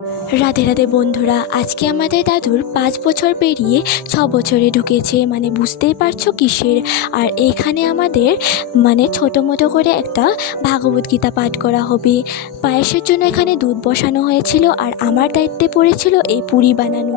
রাধে রাধে বন্ধুরা, আজকে আমাদের দাদুর 5 বছর পেরিয়ে 6 বছরে ঢুকেছে, মানে বুঝতেই পারছো কিসের। আর এইখানে আমাদের ছোটো মোটো করে একটা ভাগবত গীতা পাঠ করা হবে। পায়েসের জন্য এখানে দুধ বসানো হয়েছিল, আর আমার দায়িত্বে পড়েছিল এই পুরি বানানো।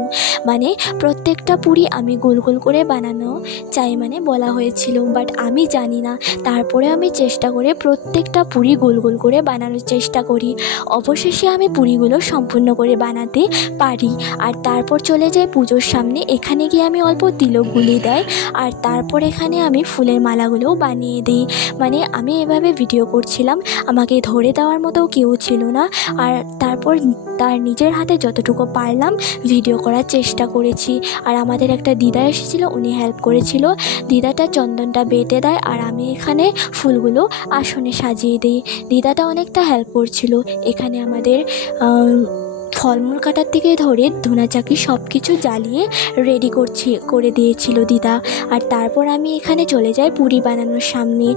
প্রত্যেকটা পুরি আমি গোল গোল করে বানানো চাই বলা হয়েছিল, বাট আমি জানি না। তারপরে আমি চেষ্টা করে প্রত্যেকটা পুরি গোল গোল করে বানানোর চেষ্টা করি। অবশেষে আমি পুরিগুলো সম্পূর্ণ করে বানাতে পারি। আর তারপর চলে যাই পুজোর সামনে। এখানে গিয়ে আমি অল্প তিলক গুলি দেয়, আর তারপর এখানে আমি ফুলের মালাগুলোও বানিয়ে দিই। আমি এভাবে ভিডিও করছিলাম, আমাকে ধরে দেওয়ার মতো কেউ ছিল না। আর তারপর তার নিজের হাতে যতটুকু পারলাম ভিডিও করার চেষ্টা করেছি। আর আমাদের একটা দিদা এসেছিলো, উনি হেল্প করেছিল। দিদাটা চন্দনটা বেটে দেয়, আর আমি এখানে ফুলগুলো আসনে সাজিয়ে দিই। দিদাটা অনেকটা হেল্প করছিল। এখানে আমাদের ফলমূল কাটার থেকে ধরে ধুনা চাকি সব কিছু জ্বালিয়ে রেডি করে দিয়েছিল দিদা। আর তারপর আমি এখানে চলে যাই পুরি বানানোর সামনে।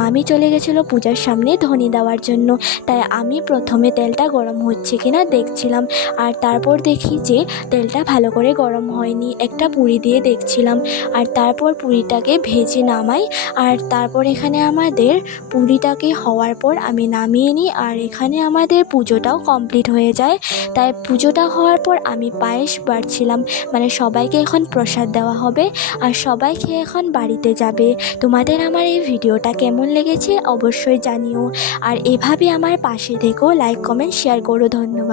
মামি চলে গেছিলো পূজার সামনে ধনি দেওয়ার জন্য, তাই আমি প্রথমে তেলটা গরম হচ্ছে কিনা দেখছিলাম। আর তারপর দেখি যে তেলটা ভালো করে গরম হয়নি, একটা পুরি দিয়ে দেখছিলাম। আর তারপর পুরিটাকে ভেজে নামাই। আর তারপর এখানে আমাদের পুরিটাকে হওয়ার পর আমি নামিয়ে নিই। আর এখানে আমাদের পুজোটাও কমপ্লিট হয়ে যায়। তাই পুজোটা হওয়ার পর আমি পায়েস বাড়ছিলাম, সবাইকে এখন প্রসাদ দেওয়া হবে, আর সবাই খেয়ে এখন বাড়িতে যাবে। তোমাদের আমার এই ভিডিওটা কেমন লেগেছে অবশ্যই জানিও, আর এভাবে আমার পাশে থেকেও লাইক কমেন্ট শেয়ার করো। ধন্যবাদ।